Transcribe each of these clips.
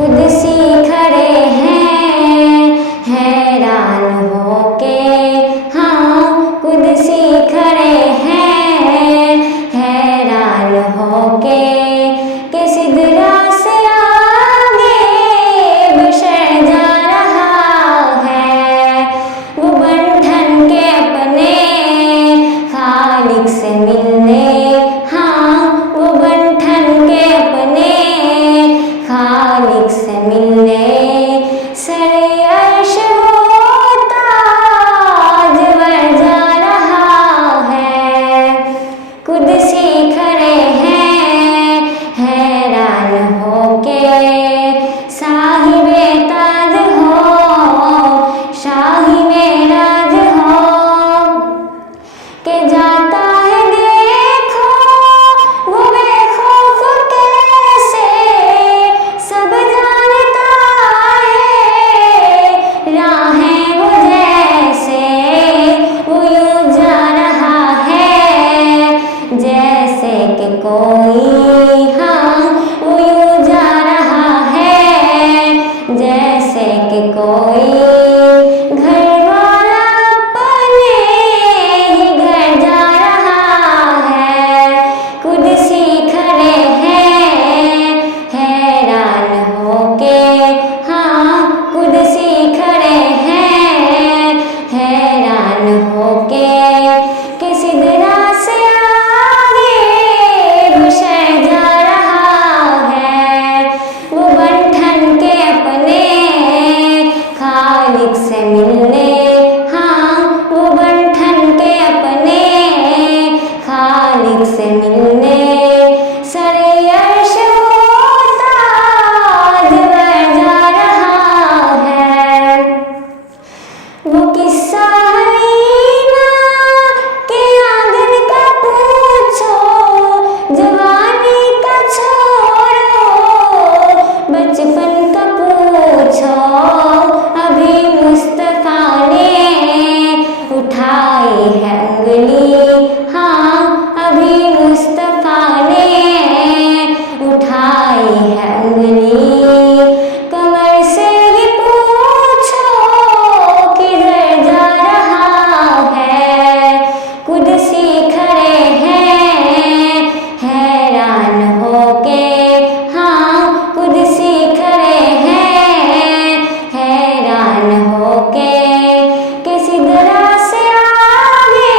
खुद सी खड़े हैं हैरान होके, हाँ खुद सी खड़े हैं हैरान होके, कि सिदरा से आगे बशर जा रहा है। वो बन ठन के अपने खालिक से मिलने, हाँ वो बन ठन के अपने खालिक से मिलने, सरे अर्श वो ताज वर जा रहा है। खुद सी खड़े हैं हैरान होके, साहिबे ताज हो शाही में राज हो, के जाता है देखो वो बेखौफ कैसे, सब जानता है राहें वो जैसे, वो यूं जा रहा है जैसे कि कोई, हाँ वो यूं जा रहा है जैसे कि कोई घर वाला अपने ही घर जा रहा है। खुद सी खड़े हैं हैरान होके, हाँ खुद सी खड़े हैं हैरान होके, कि सिदरा से आगे बशर जा रहा है। वो बन ठन के अपने खालिक से मिलने, हाँ वो बन ठन के अपने खालिक से मिलने, सरे अर्श वो ताज वर जा रहा है। वो किस्सा हलीमा के आंगन का पूछो, जवानी का छोड़ो बचपन का पूछो, अभी मुस्तफा ने उठाई है उंगली, हाँ अभी मुस्तफा ने उठाई है उंगली, कमर से ही पूछो किधर जा रहा है। खुद सी खड़े हैं हैरान होके, हाँ खुद सी खड़े हैं हैरान होके, कि सिदरा से आगे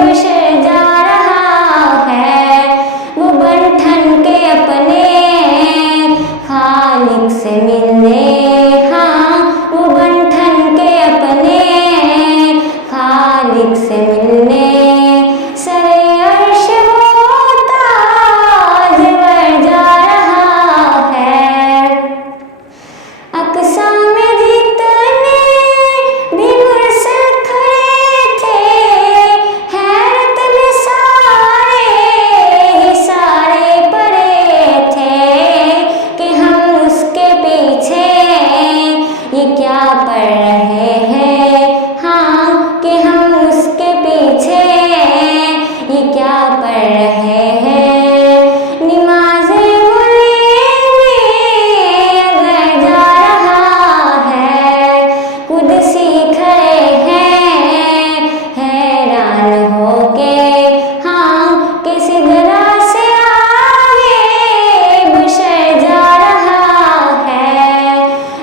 बशर जा रहा है। वो बन ठन के अपने खालिक से मिलने, हाँ वो बन ठन के अपने खालिक से मिलने, सरे अर्श वो ताज वर जा रहा है। अक़सा में जितने भी मुरसल खड़े थे, हैरत में सारे ही सारे पड़े थे, कि हम उसके पीछे ये क्या पढ़ रहे हैं, हाँ कि हम उसके पीछे ये क्या पढ़ रहे हैं। नमाज़ें वो लेने अगर जा रहा है, खुद सी खड़े हैं हैरान होके, हाँ कि सिदरा से आगे बशर जा रहा है।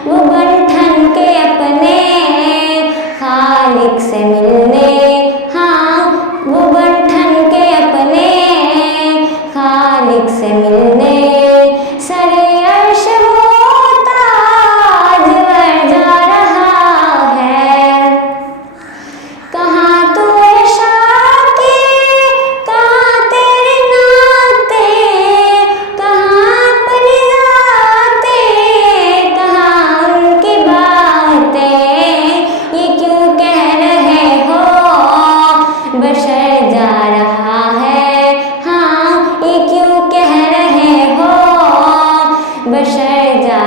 वो बन ठन के अपने खालिक से मिलने, हाँ वो बन ठन के अपने खालिक से मिलने, सरे अर्श वो ताज वर जा रहा है। कहाँ तू है शाकी, कहाँ तेरे नाते, कहाँ अपनी ज़ातें, कहाँ उनकी बातें, ये क्यों कह रहे हो बशर जा रहा है, हाँ ये क्यों कह रहे हो बशर जा